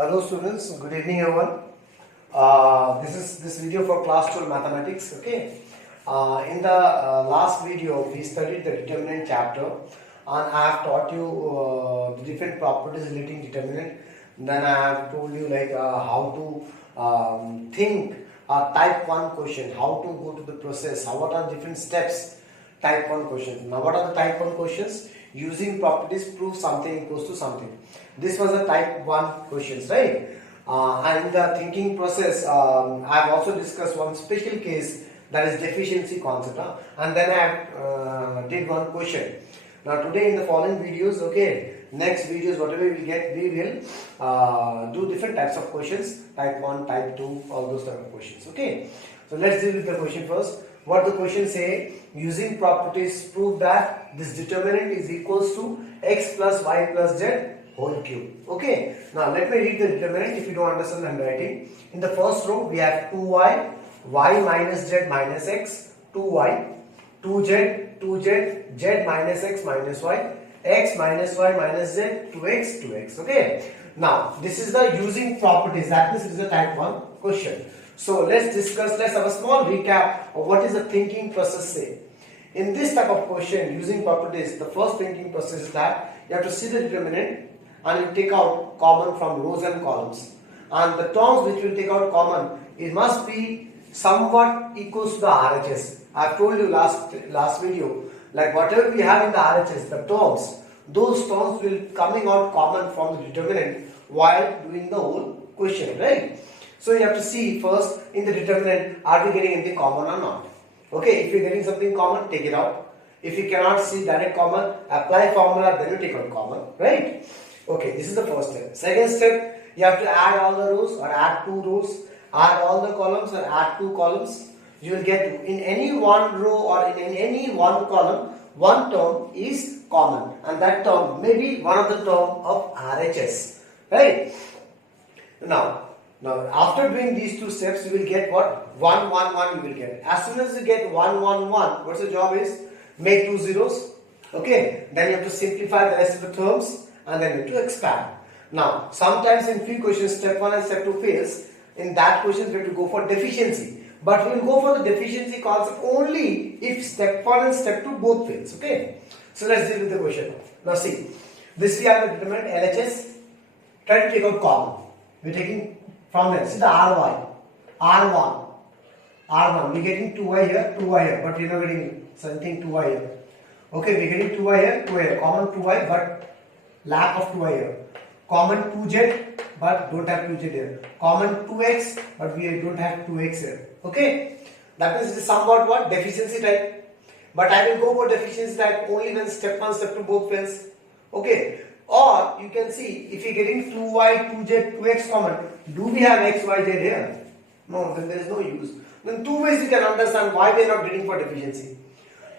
Hello students, good evening everyone. This is this video for class 12 mathematics. Okay. In the last video we studied the determinant chapter and I have taught you the different properties relating determinant. Then I have told you like how to think type 1 question, how to go to the process, what are different steps, type 1 questions. Now what are the type 1 questions? Using properties prove something equals to something. This was a type 1 questions, right? And the thinking process, I have also discussed one special case, that is deficiency concept, and then I did one question. Now today in the following videos, okay, next videos whatever we get, we will do different types of questions, type 1, type 2, all those type of questions. Okay, so let's deal with the question first. What the question say? Using properties prove that this determinant is equals to x plus y plus z whole cube. Okay, now let me read the determinant. If you don't understand handwriting, in the first row we have 2y, y minus z minus x, 2y, 2z, 2z, z minus x minus y, x minus y minus z, 2x, 2x. Okay, now this is the using properties, that means it is a type 1 question. So let's discuss, let's have a small recap of what is the thinking process say. In this type of question using properties, the first thinking process is that you have to see the determinant and you take out common from rows and columns, and the terms which will take out common, it must be somewhat equals to the RHS. I have told you last video, like whatever we have in the RHS, the terms, those terms will coming out common from the determinant while doing the whole question, right? So you have to see first in the determinant, are we getting anything common or not? Okay, if you're getting something common, take it out. If you cannot see direct common, apply formula, then you take out common, right? Okay, this is the first step. Second step, you have to add all the rows or add 2 rows, add all the columns or add 2 columns. You will get in any one row or in any one column, one term is common, and that term may be one of the term of RHS, right? Now after doing these 2 steps, you will get what? 1, 1, 1 you will get. As soon as you get 1, 1, 1, what's the job is? Make 2 zeros. Okay, then you have to simplify the rest of the terms and then you have to expand. Now, sometimes in few questions, step 1 and step 2 fails. In that question, we have to go for deficiency. But we will go for the deficiency concept only if step 1 and step 2 both fails. Okay, so let's deal with the question. Now see, this we have the determinant LHS. Try to take out common. We're taking from there, see the RY, R1, we're getting 2y here, 2y here, but we're not getting something 2y here. Okay, we're getting 2y here, 2y here, common 2y, but lack of 2y here. Common 2z, but don't have 2z here. Common 2x, but we don't have 2x here. Okay, that means it is somewhat what? Deficiency type. But I will go for deficiency type only when step 1, step 2 both fails. Okay. Or you can see if you are getting 2y, 2z, 2x common, do we have x, y, z here? No, then there is no use. Then 2 ways you can understand why we are not getting for deficiency.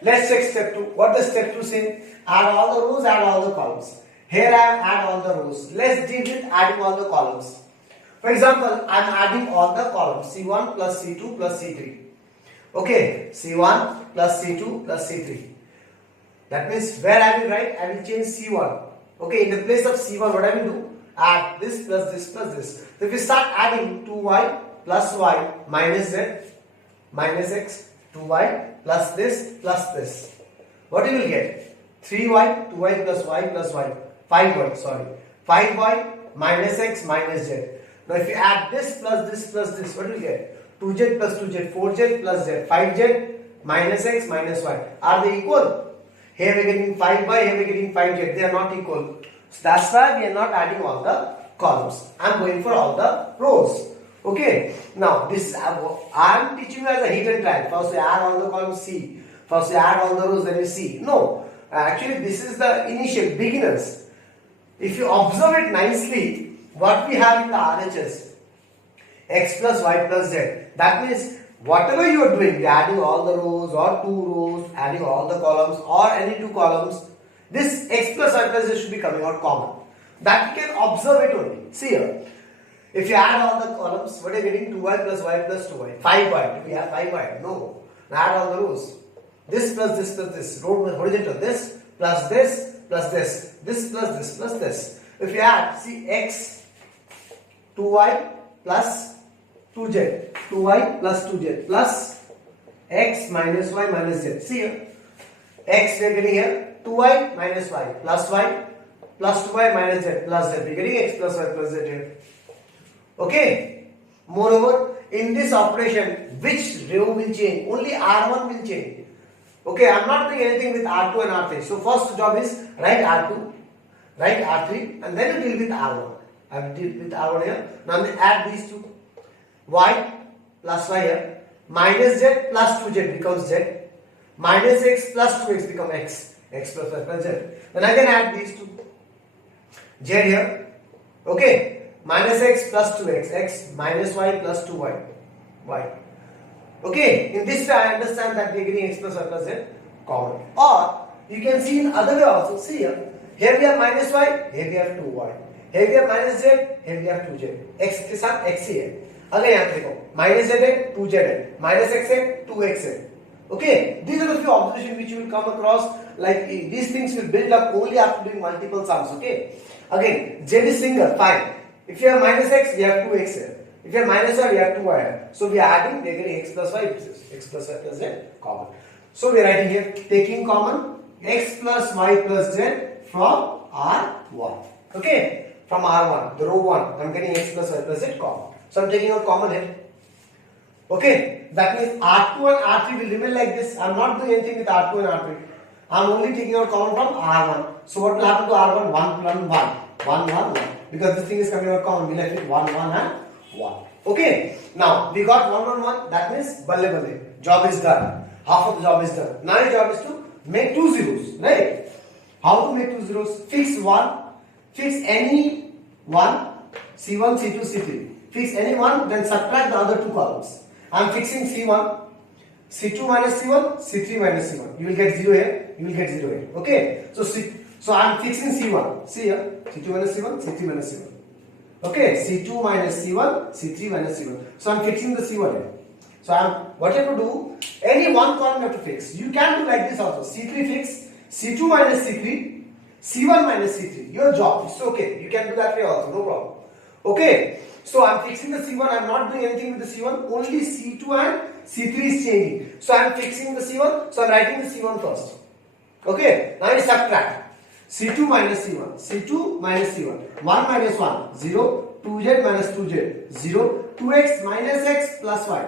Let's check step 2. What does step 2 say? Add all the rows, add all the columns. Here I am add all the rows. Let's deal with adding all the columns. For example, I am adding all the columns C1 plus C2 plus C3. Okay, C1 plus C2 plus C3. That means where I will write, I will change C1. Okay, in the place of C1, what I will do? Add this plus this plus this. So if we start adding 2y plus y minus z minus x, 2y plus this, what you will get? 3y, 2y plus y, 5y, sorry, 5y minus x minus z. Now if you add this plus this, what will you get? 2z plus 2z, 4z plus z, 5z minus x minus y. Are they equal? Here we are getting 5y, here we are getting 5z. They are not equal. So that's why we are not adding all the columns. I am going for all the rows. Okay. Now this I am teaching you as a hidden trial. First we add all the columns C. First we add all the rows, then you see. No. Actually this is the initial beginners. If you observe it nicely, what we have in the RHS, x plus y plus z. That means whatever you are doing, adding all the rows or 2 rows, adding all the columns or any 2 columns, this x plus y plus z should be coming out common. That you can observe it only. See here. If you add all the columns, what are you getting? 2y plus 2y. 5y. Do we have 5y? No. Now add all the rows. This plus this plus this. Row horizontal. This plus this plus this. This plus this plus this. If you add, see x 2y plus 2z, 2y plus 2z plus x minus y minus z. See here, x we are getting here 2y minus y plus 2y minus z plus z. We are getting x plus y plus z here. Okay. Moreover, in this operation, which row will change? Only R1 will change. Okay, I am not doing anything with R2 and R3. So first job is write R2, write R3, and then you deal with R1. I have dealt with R1 here. Now add these two. Y plus y here. Minus z plus 2z becomes z. Minus x plus 2x becomes x. X plus y plus z. Then I can add these two. Z here. Okay. Minus x plus 2x. X minus y plus 2y. Y. Okay. In this way I understand that we are getting x plus y plus z common. Or you can see in other way also. See here. Here we have minus y. Here we have 2y. Here we have minus z. Here we have 2z. X के साथ x ही है. अगर यहाँ पे देखो minus z है 2z है, minus x है 2x है. Okay, these are the few observations which you will come across. Like these things will build up only after doing multiple sums. Okay. Again, z is single, fine. If you have minus x, we have 2x here. If you have minus y, we have 2y here. So we are adding, we are getting x plus y, x plus y plus z common. So we are writing here, taking common x plus y plus z from R1. Okay, from R1, the row 1, I am getting x plus y plus z common. So I am taking out common here. Okay, that means R2 and R3 will remain like this. I am not doing anything with R2 and R3. I am only taking out common from R1. So what will happen to R1? 1 plus 1. 1, 1, 1. Because this thing is coming out common, we left it 1, 1 and 1. Okay, now we got 1, 1, 1. That means balle balle. Job is done. Half of the job is done. Now your job is to make two zeros, right? How to make two zeros? Fix one, fix any one, C1, C2, C3. Fix any one, then subtract the other two columns. I am fixing C1, C2 minus C1, C3 minus C1. You will get 0 here, you will get 0 here. Okay, so I am fixing C1. See here, C2 minus C1, C3 minus C1. Okay, C2 minus C1, C3 minus C1. So I am fixing the C1 here. So what you have to do, any one column you have to fix. You can do like this also. C3 fix, C2 minus C3, C1 minus C3. Your job. It's okay. You can do that way also. No problem. Okay. So I am fixing the C1. I am not doing anything with the C1. Only C2 and C3 is changing. So I am fixing the C1. So I am writing the C1 first. Okay. Now you subtract. C2 minus C1. C2 minus C1. 1 minus 1. 0. 2z minus 2z. 0. 2x minus x plus y.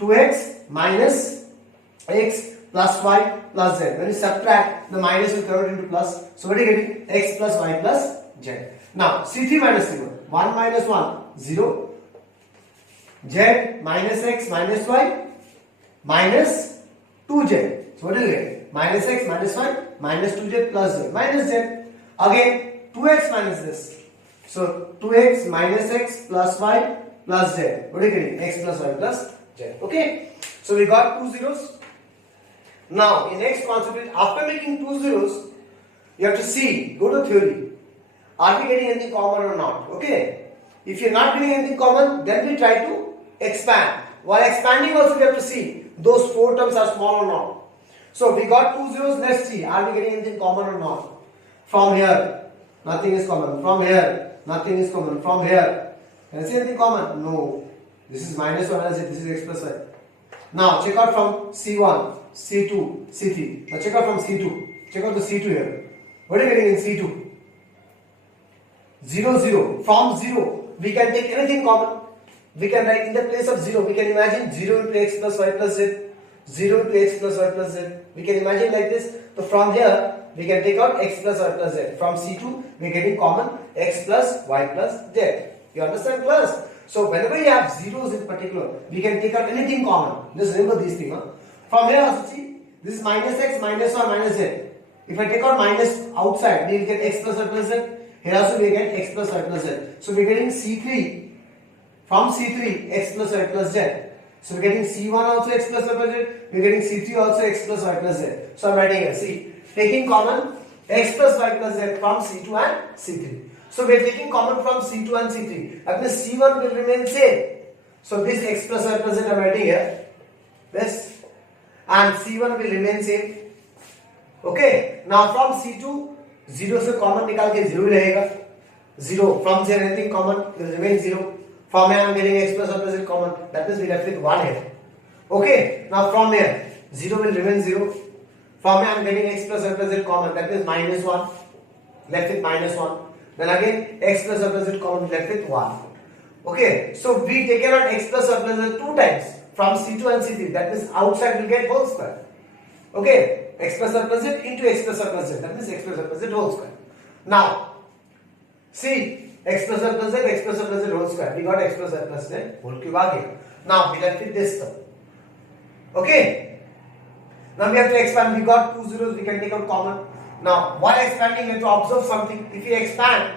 2x minus x plus y plus z. When you subtract, the minus will convert into plus. So what are you getting? X plus y plus z. Now C3 minus C1. 1 minus 1, 0. Z minus x minus y minus 2z. So what do you get? Minus x minus y minus 2z plus z minus z. Again 2x minus this. So 2x minus x plus y plus z. What are you getting? X plus y plus z. Okay. So we got two zeros. Now in next concept, after making two zeros, you have to see, go to theory. Are we getting anything common or not? Okay. If you are not getting anything common, then we try to expand. While expanding also we have to see those four terms are small or not. So we got two zeros. Let's see, are we getting anything common or not? From here, nothing is common. From here, nothing is common. From here, can I see anything common? No. This is minus 1 minus 8. This is x plus y. Now check out from C1, C2, C3. Now check out from C2. Check out the C2 here. What are you getting in C2? 0, 0. From 0, we can take anything common. We can write in the place of 0, we can imagine 0 into x plus y plus z. 0 into x plus y plus z. We can imagine like this. So from here, we can take out x plus y plus z. From C2, we are getting common x plus y plus z. You understand class? So whenever you have zeros in particular, we can take out anything common. Just remember these things. From here also see, this is minus x, minus y, minus z. If I take out minus outside, we will get x plus y plus z. Here also we get x plus y plus z. So we are getting C3, from C3, x plus y plus z. So we are getting C1 also x plus y plus z. We are getting C3 also x plus y plus z. So I am writing here, see, taking common x plus y plus z from C2 and C3. So we are taking common from C2 and C3. That means C1 will remain same. So this x plus y plus z I am writing here. Yes. And C1 will remain same. Okay. Now from C2, 0 से common निकाल के 0 रहेगा. 0. From 0 anything common, it will remain 0. From here I am getting x plus or plus z common. That means we left with 1 here. Okay. Now from here 0 will remain 0. From here I am getting x plus or plus z common. That means minus 1. Left with minus 1. Then again x plus or plus z common, left with 1. Okay. So we taken out x plus or plus z 2 times from C2 and C3. That means outside will get whole square. Okay. X plus or plus z into x plus or plus z. That means x plus or plus z whole square. Now see, x plus or plus z, x plus or plus z whole square. We got x plus or plus z whole cube again. Now we left with this term. Okay. Now we have to expand. We got 2 zeros. We can take out common. Now while expanding, we have to observe something. If you expand,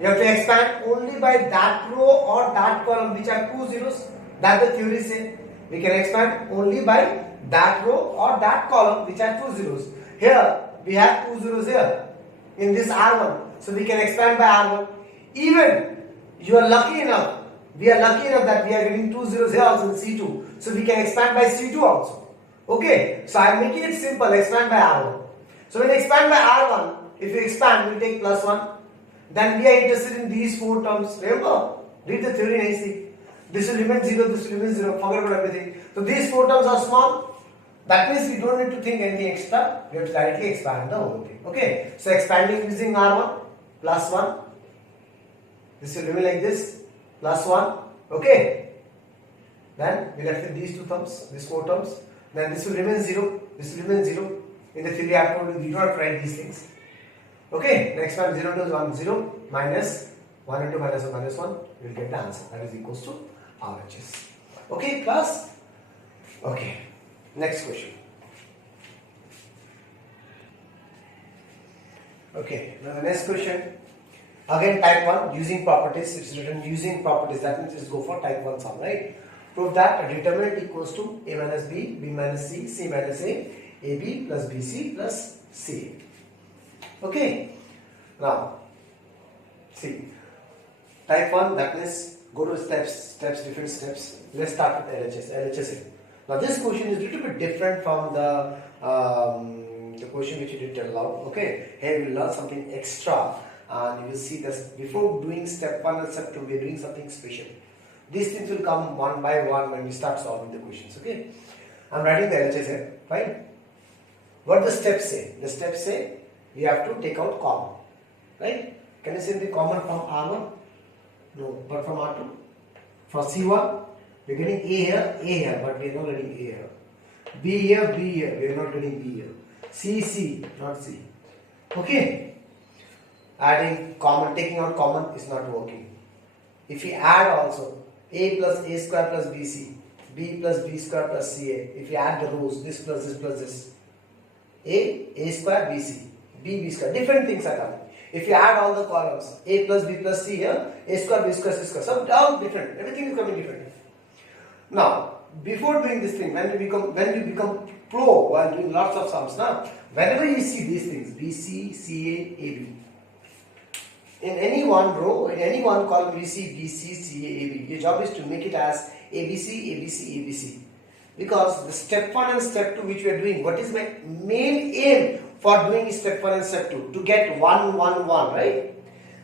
you have to expand only by that row or that column which have 2 zeros. That the theory says. We can expand only by that row or that column which have 2 zeros. Here we have 2 zeros here in this R1. So we can expand by R1. Even you are lucky enough, we are lucky enough that we are getting 2 zeros here also in C2. So we can expand by C2 also. Okay. So I am making it simple, expand by R1. So when you expand by R1, if you expand, we take plus 1. Then we are interested in these 4 terms. Remember, read the theory nicely. This will remain 0, this will remain 0. Forget about everything. So these 4 terms are small. That means we don't need to think anything extra. We have to directly expand the whole thing. Okay. So expanding using R1, plus 1. This will remain like this, plus 1. Okay. Then we left with these 2 terms, these 4 terms. Then this will remain 0. This will remain 0. In the theory I have told you, we do not write these things. Okay. Next one, 0 into 1, 0. Minus 1 into minus 1, minus 1. We will get the answer. That is equals to RHS. Okay, class? Okay. Next question. Okay, now the next question. Again type 1 using properties. It's written using properties. That means let's go for type 1 sum, right? Prove that a determinant equals to a minus b, b minus c, c minus a b plus bc plus c. Okay. Now, see. Type 1, that means go to different steps. Let's start with LHS. Now this question is a little bit different from the question which you did aloud. Okay, here we will learn something extra, and you will see this before doing step 1 and step 2. We are doing something special. These things will come one by one when we start solving the questions. Okay, I am writing the LHS here. Fine. What the steps say? The steps say we have to take out common. Right? Can you say the common from R1? No, but from R2. For C1, we are getting A here, but we are not getting A here. B here, we are not getting B here. C, not C. Okay. Adding common, taking out common is not working. If we add also A plus A square plus BC, B plus B square plus CA. If we add the rows, this plus this plus this. A square, BC, B square. Different things are coming. If you add all the columns, A plus B plus C here, A square, B square, C square. So all different. Everything is coming different. Now, before doing this thing, when you become pro while doing lots of sums, now, whenever you see these things, BC, CA, AB, in any one row, in any one column, you see BC, CA, AB. Your job is to make it as ABC, ABC, ABC. Because the step 1 and step 2 which we are doing, what is my main aim for doing step 1 and step 2? To get 1, 1, 1, right?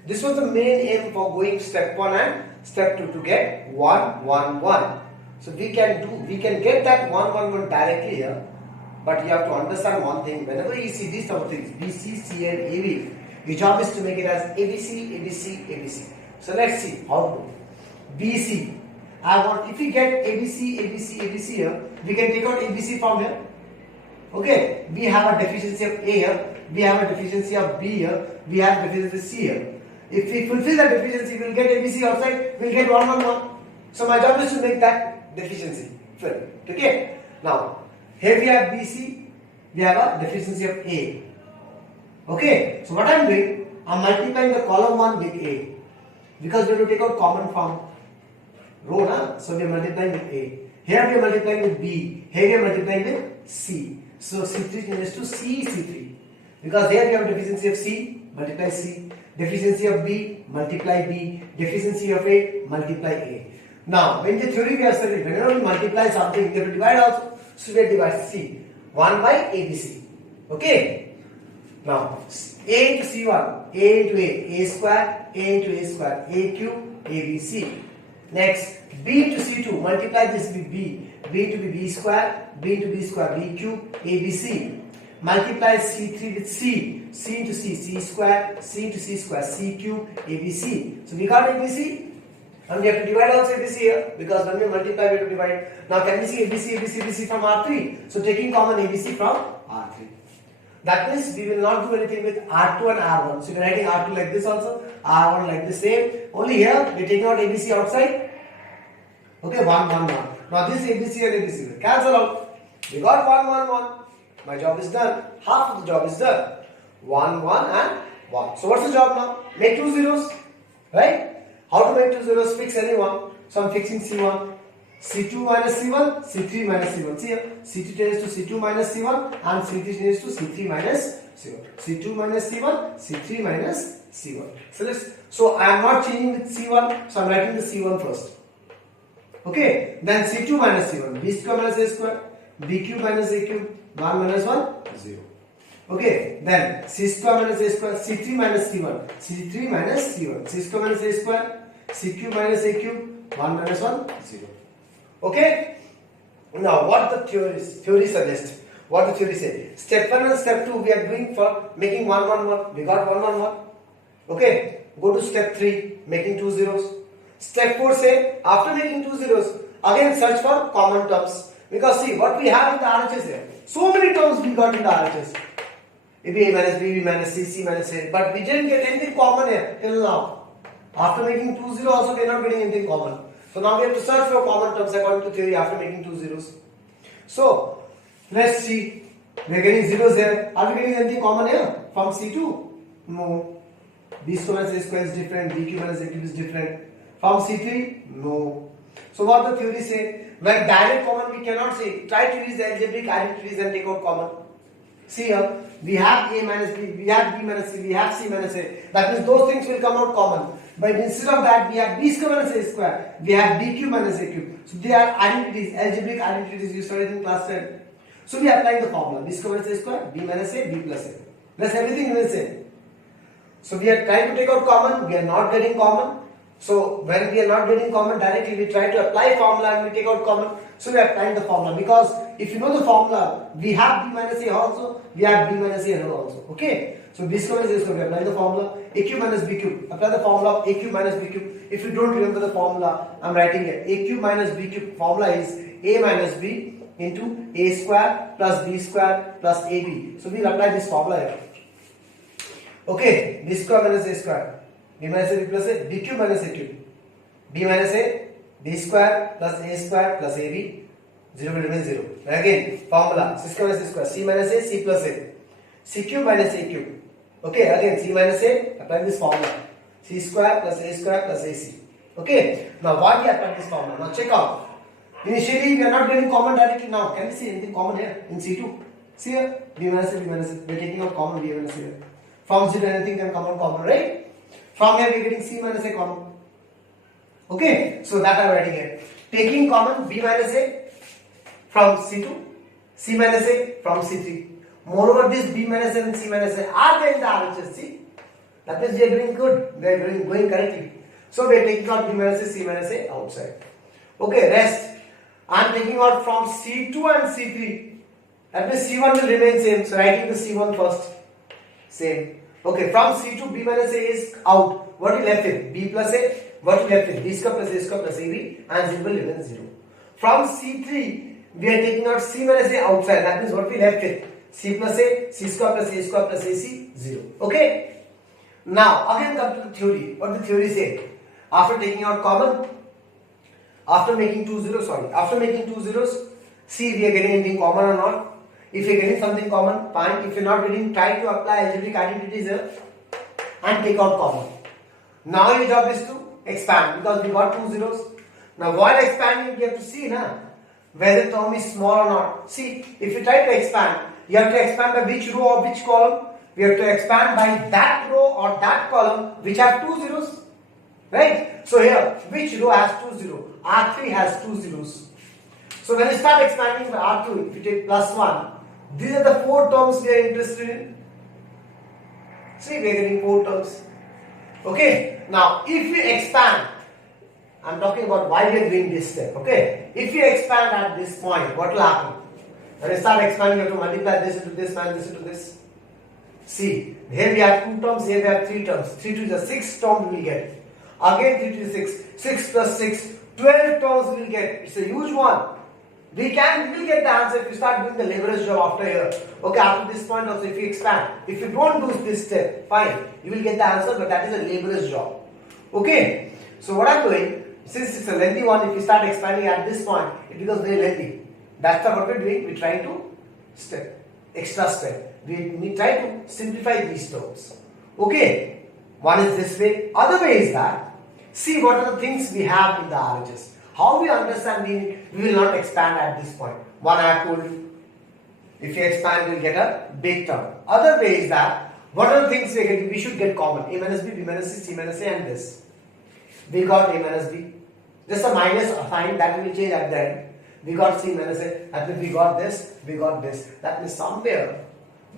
This was the main aim for going step 1 and step 2, to get 1, 1, 1. So we can get that 1, 1, 1 directly here. But you have to understand one thing. Whenever you see these type of things, BC, CA and AB, your job is to make it as ABC, ABC, ABC. So let's see how to do. BC. If we get ABC, ABC, ABC here, we can take out ABC from here. Okay, we have a deficiency of A here, we have a deficiency of B here, we have deficiency C here. If we fulfill that deficiency, we will get ABC outside, we will get 1, 1, 1. So my job is to make that deficiency fill. Okay, now here we have BC, we have a deficiency of A. Okay, so what I am doing, I am multiplying the column 1 with A, because we have to take out common from row, na? So we are multiplying with A. Here we are multiplying with B. Here we are multiplying with C. So C3 changes to C3. Because here we have deficiency of C, multiply C. Deficiency of B, multiply B. Deficiency of A, multiply A. Now, when the theory we have studied, whenever we multiply something, we have to divide also. So we have to divide C. 1 by ABC. Okay. Now, A into C1, A into A square, A into A square, A cube, A B C. Next, B into C2, multiply this with B, B into B square, B into B square, B cube, A B C. Multiply C3 with C, C into C, C square, C into C square, C cube, A B C. So we got A B C. And we have to divide also ABC here, because when we multiply we have to divide. Now can we see ABC, ABC, ABC from R3? So taking common ABC from R3. That means we will not do anything with R2 and R1. So we are writing R2 like this also, R1 like the same. Only here we are taking out ABC outside. Okay, 1, 1, 1. Now this ABC and ABC will cancel out. We got 1, 1, 1. My job is done. Half of the job is done. 1, 1 and 1. So what's the job now? Make two zeros. Right? How to make two zeros? Fix any one. So I'm fixing C1. C2 minus C1, C3 minus C1. See here, C2 changes to C2 minus C1 and C3 changes to C3 minus C1. C2 minus C1, C3 minus C1. So I am not changing with C1, so I am writing the C1 first. Okay, then C2 minus C1, B square minus A square, B cube minus A cube, 1 minus 1, 0. Okay, then C square minus A square, C3 minus C1, C3 minus C1, C square minus A square, C cube minus A cube, 1 minus 1, 0. Okay? Now what the theory suggests? What the theory says? Step 1 and step 2 we are doing for making 1, 1, 1. We got 1, 1, 1. Okay? Go to step 3, making two zeros. Step 4 say, after making two zeros, again search for common terms. Because see, what we have in the RHS here, so many terms we got in the RHS. A minus B minus C, C minus A. But we didn't get anything common here till now. After making two zeros also we are not getting anything common. So now we have to search for common terms according to theory after making two zeros. So let's see. We are getting zeros here. Are we getting anything common here from C2? No. B square minus A square is different. B cube minus A cube is different. From C3? No. So what the theory say? When direct common we cannot say. Try to use the algebraic identities and take out common. See here, we have A minus B, we have B minus C, we have C minus A. That means those things will come out common. But instead of that, we have B square minus A square, we have B cube minus A cube. So they are identities, algebraic identities you studied in class 10. So we are applying the formula, B square minus A square, B minus A, B plus A. That's everything remains same. So we are trying to take out common, we are not getting common. So when we are not getting common directly, we try to apply formula and we take out common. So we are applying the formula, because if you know the formula, we have B minus A also, we have B minus A here also. Okay. So B square minus A square, we apply the formula. A cube minus B cube, apply the formula of A cube minus B cube. If you don't remember the formula, I am writing here. A cube minus B cube formula is A minus B into A square plus B square plus AB. So we will apply this formula here. Okay. B square minus A square, B minus A, B plus A, B cube minus A cube, B minus A, B square plus A square plus AB, 0 will remain 0. Again, formula, C square minus A square, C minus A, C plus A, C cube minus A cube. Okay, again, C minus A, apply this formula, C square plus A square plus AC. Okay, now why we apply this formula? Now check out. Initially, we are not getting common directly now. Can we see anything common here in C2? See here, B minus A, B minus A. We are taking out common B minus A here. From C2, anything can come out common, right? From here we are getting C minus A common. Okay, so that I am writing here. Taking common B minus A from C2, C minus A from C3. Moreover, this B minus A and C minus A are there in the RHS. See, that means we are doing good. We are going correctly. So we are taking out B minus A, C minus A outside. Okay, rest. I am taking out from C2 and C3. That means C1 will remain same. So writing the C1 first. Same. Okay, from C2, B minus A is out. What we left with? B plus A. What we left with? B square plus A square plus AB, and 0 will remain 0. From C3, we are taking out C minus A outside. That means what we left with? C plus A, C square plus A square plus AC, 0. Okay? Now, again come to the theory. What the theory say? After taking out common, after making two zeros, see we are getting anything common or not. If you are getting something common, fine. If you are not getting, try to apply algebraic identities here and take out common. Now your job is to expand, because we got two zeros. Now while expanding, you have to see whether term is small or not. See, if you try to expand, you have to expand by which row or which column. We have to expand by that row or that column which have two zeros. Right? So here, which row has two zeros? R3 has two zeros. So when you start expanding by R2, if you take plus 1, these are the four terms we are interested in. See, we are getting 4 terms. Okay. Now, if we expand, I'm talking about why we are doing this step. Okay. If we expand at this point, what will happen? When I start expanding, you have to multiply this into this, minus this into this. See, here we have 2 terms, here we have 3 terms. 3 to the 6 term we will get. Again 3 to the 6, 6 plus 6, 12 terms we will get. It's a huge one. We will get the answer if you start doing the laborious job after here. Okay, after this point also, if you expand, if you don't do this step, fine, you will get the answer, but that is a laborious job. Okay, so what I'm doing, since it's a lengthy one, if you start expanding at this point, it becomes very lengthy. That's what we're doing. We're trying to extra step. We try to simplify these terms. Okay, one is this way. Other way is that, see what are the things we have in the RHS. How we understand we will not expand at this point. One I have told you. If you expand, you will get a big term. Other way is that, what are the things we should get common? A minus B, B minus C, C minus A and this. We got A minus B. Just a minus sign that will change at the end. We got C minus A. That means we got this, we got this. That means somewhere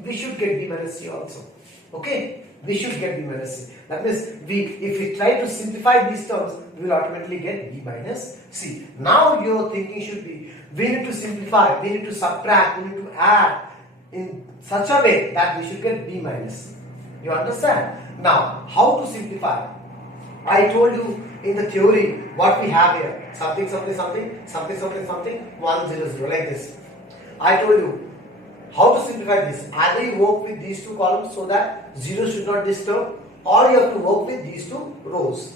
we should get B minus C also. Okay? We should get B minus C. That means if we try to simplify these terms, we will automatically get B minus C. Now your thinking should be, we need to simplify, we need to subtract, we need to add in such a way that we should get B minus. You understand? Now, how to simplify? I told you in the theory what we have here. Something, something, something, something, something, something, 1, 0, 0, like this. I told you how to simplify this. Either you work with these 2 columns so that 0 should not disturb, or you have to work with these 2 rows.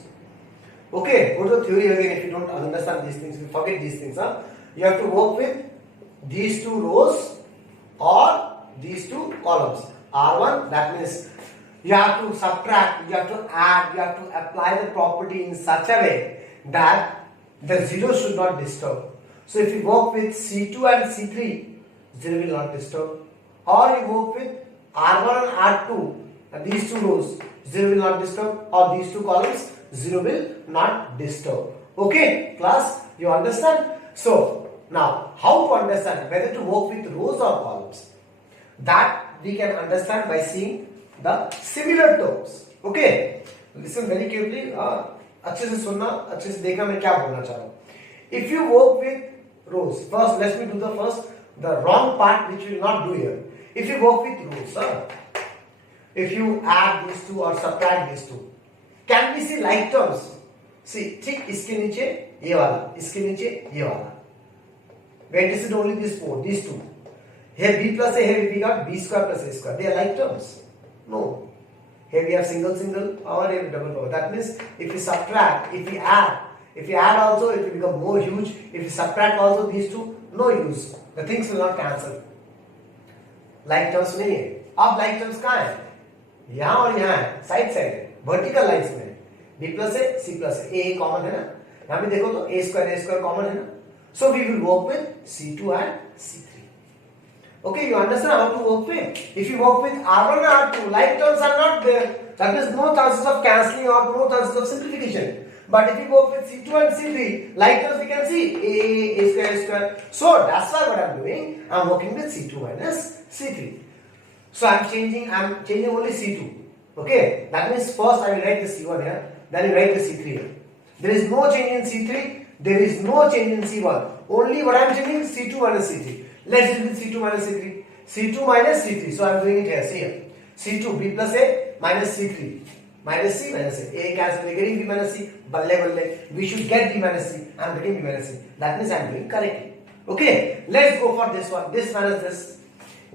Okay, go to the theory again. If you don't understand these things, you forget these things. You have to work with these 2 rows or these 2 columns. R1, that means you have to subtract, you have to add, you have to apply the property in such a way that the 0 should not disturb. So if you work with C2 and C3, 0 will not disturb. Or you work with R1 and R2, and these 2 rows, 0 will not disturb, or these 2 columns, 0 will not disturb. Okay, class, you understand? So, now, how to understand whether to work with rows or columns? That we can understand by seeing the similar terms. Okay, listen very carefully. अच्छे से सुनना, अच्छे से देखना मैं क्या बोलना चाह रहा हूँ. If you work with rows, first let me do the wrong part which we will not do here. If you work with rows, if you add these 2 or subtract these 2, can we see like terms? See, ठीक इसके नीचे ये वाला, इसके नीचे ये वाला. We anticipate only these 2. Here B plus A, here we got B square plus A square. They are like terms. No. Here we have single power, here we double power. That means if we subtract, if we add also, it will become more huge. If we subtract also these 2, no use. The things will not cancel. Like terms नहीं है. अब like terms कहाँ है? यहाँ और यहाँ है. Side है. Vertical lines में. B plus A, C plus A. A common है ना? यहाँ पे देखो तो A square common है ना? So we will work with C2 and C3. Okay, you understand how to work with? If you work with R1 and R2, like terms are not there. That means no chances of cancelling or no chances of simplification. But if you work with C2 and C3, like terms we can see A square. So that's why what I'm doing, I'm working with C2 minus C3. So I'm changing only C2. Okay, that means first I will write the C1 here, then I write the C3 here. There is no change in C3, there is no change in C1. Only what I'm changing is C2 minus C3. Let's do with C2 minus C3. C2 minus C3. So I'm doing it here. See here. C2 B plus A minus C3. Minus C minus A. A cancel. We're getting B minus C. Balle. We should get B minus C. I'm getting B minus C. That means I'm doing correctly. Okay. Let's go for this one. This minus this.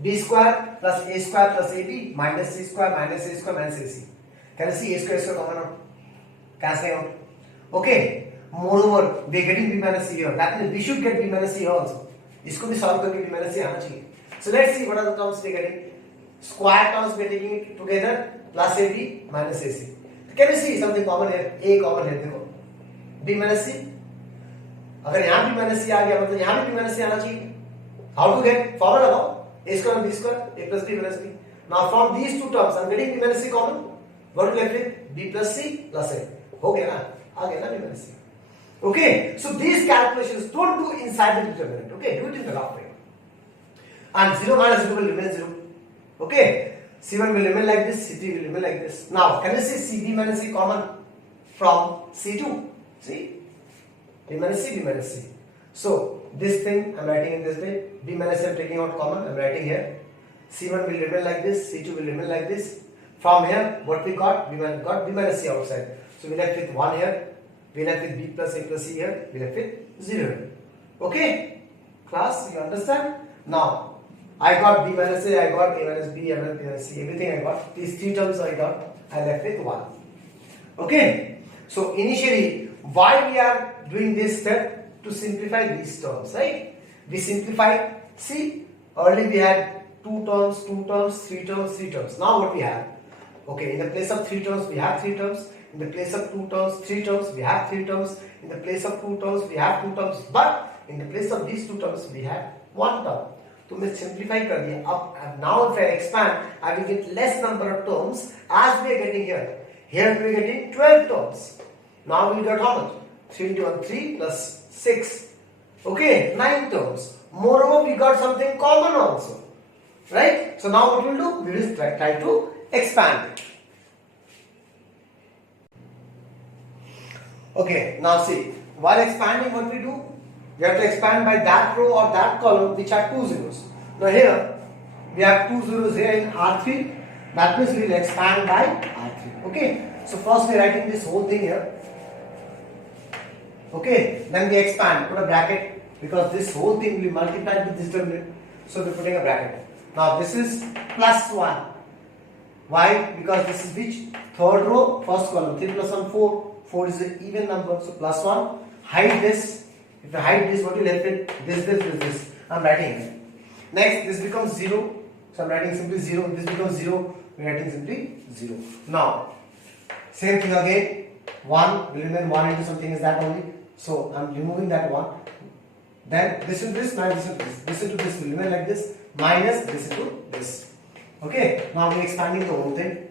B square plus A square plus AB minus C square minus A square minus AC. Can you see A square common out? Cancelling out. Okay. Moreover, we're getting B minus C here. That means we should get B minus C here also. इसको भी solve करके भी मैंने से आना चाहिए. So let's see what are the terms we are getting. Square terms we are taking it together plus AB minus AC. Can you see something common here? A common है देखो. B minus C. अगर यहाँ भी minus C आ गया मतलब यहाँ भी B minus C आना चाहिए. How to get? Formula लगाओ. A square and B square. A plus B minus B. Now from these 2 terms I'm getting B minus C common. What will left with? B plus C plus A. हो गया ना? आ गया ना B minus C. Okay, so these calculations don't do inside the determinant. Okay, do it in the rough way. And 0 minus 0 will remain 0. Okay, C1 will remain like this, C3 will remain like this. Now, can you see CB minus C common from C2? See? B minus C, B minus C. So, this thing I am writing in this way. B minus C I am taking out common, I am writing here. C1 will remain like this, C2 will remain like this. From here, what we got? We got B minus C outside. So, we left with 1 here. We left with B plus A plus C here. We left with 0 here. Okay? Class, you understand? Now, I got B minus A, I got A minus B, A minus C, everything I got. These 3 terms I got, I left with 1. Okay? So, initially, why we are doing this step? To simplify these terms, right? We simplify. See, earlier we had 2 terms, 2 terms, 3 terms, 3 terms. Now what we have? Okay, in the place of 3 terms, we have 3 terms. In the place of 2 terms, 3 terms, we have 3 terms. In the place of 2 terms, we have 2 terms. But in the place of these 2 terms, we have 1 term. So, मैं simplify कर दिया. अब now if I expand, I will get less number of terms as we are getting here. Here we are getting 12 terms. Now we got how much? 3 into 1, 3 plus 6. Okay, 9 terms. Moreover, we got something common also. Right? So now what we will do? We will try to expand it. Okay, now see, while expanding what we do? We have to expand by that row or that column which have 2 zeros. Now here, we have 2 zeros here in R3. That means we will expand by R3. Okay, so first we are writing this whole thing here. Okay, then we expand, put a bracket because this whole thing will be multiplied with this determinant. So we are putting a bracket. Now this is plus 1. Why? Because this is which? Third row, first column. 3 plus 1, 4. 4 is an even number. So plus 1. Hide this. If you hide this, what you left with? This. I am writing it. Next, this becomes 0. So I am writing simply 0. This becomes 0. We are writing simply 0. Now, same thing again. 1 will remain 1 into something is that only. So I am removing that 1. Then this into this, minus this into this. This into this will remain like this. Minus this into this. Okay. Now we are expanding the whole thing.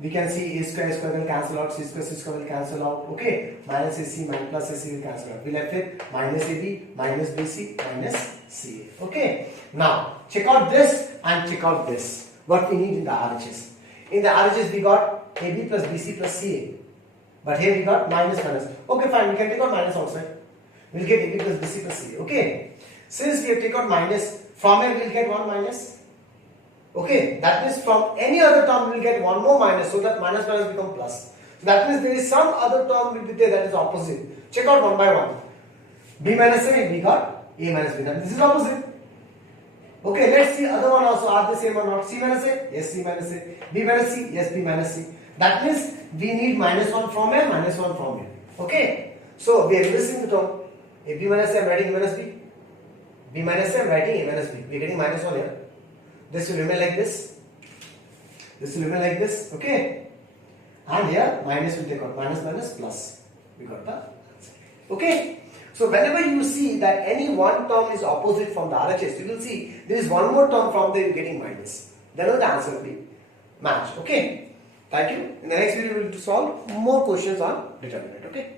We can see a square will cancel out, c square will cancel out. Okay. Minus AC minus plus AC will cancel out. We left with minus AB, minus BC, minus CA. Okay. Now check out this and check out this. What we need in the RHS. In the RHS we got AB plus BC plus CA. But here we got minus. Okay, fine. We can take out minus outside. We'll get AB plus BC plus CA. Okay. Since we have taken out minus, from here we'll get 1 minus. Okay, that means from any other term we will get 1 more minus, so that minus become plus. So that means there is some other term will be there that is opposite. Check out one by one. B minus A, we got A minus B. This is opposite. Okay, let's see other one also. Are they same or not? C minus A? Yes, C minus A. B minus C? Yes, B minus C. That means we need minus 1 from here, minus 1 from here. Okay, so we are reversing the term. A B minus A, I am writing A minus B. B minus A, I am writing A minus B. We are getting minus 1 here. This will remain like this. This will remain like this. Okay. And here minus will take out. Minus plus. We got the answer. Okay. So whenever you see that any one term is opposite from the RHS, you will see there is one more term from there you are getting minus. Then the answer will be matched. Okay. Thank you. In the next video we will solve more questions on determinant. Okay.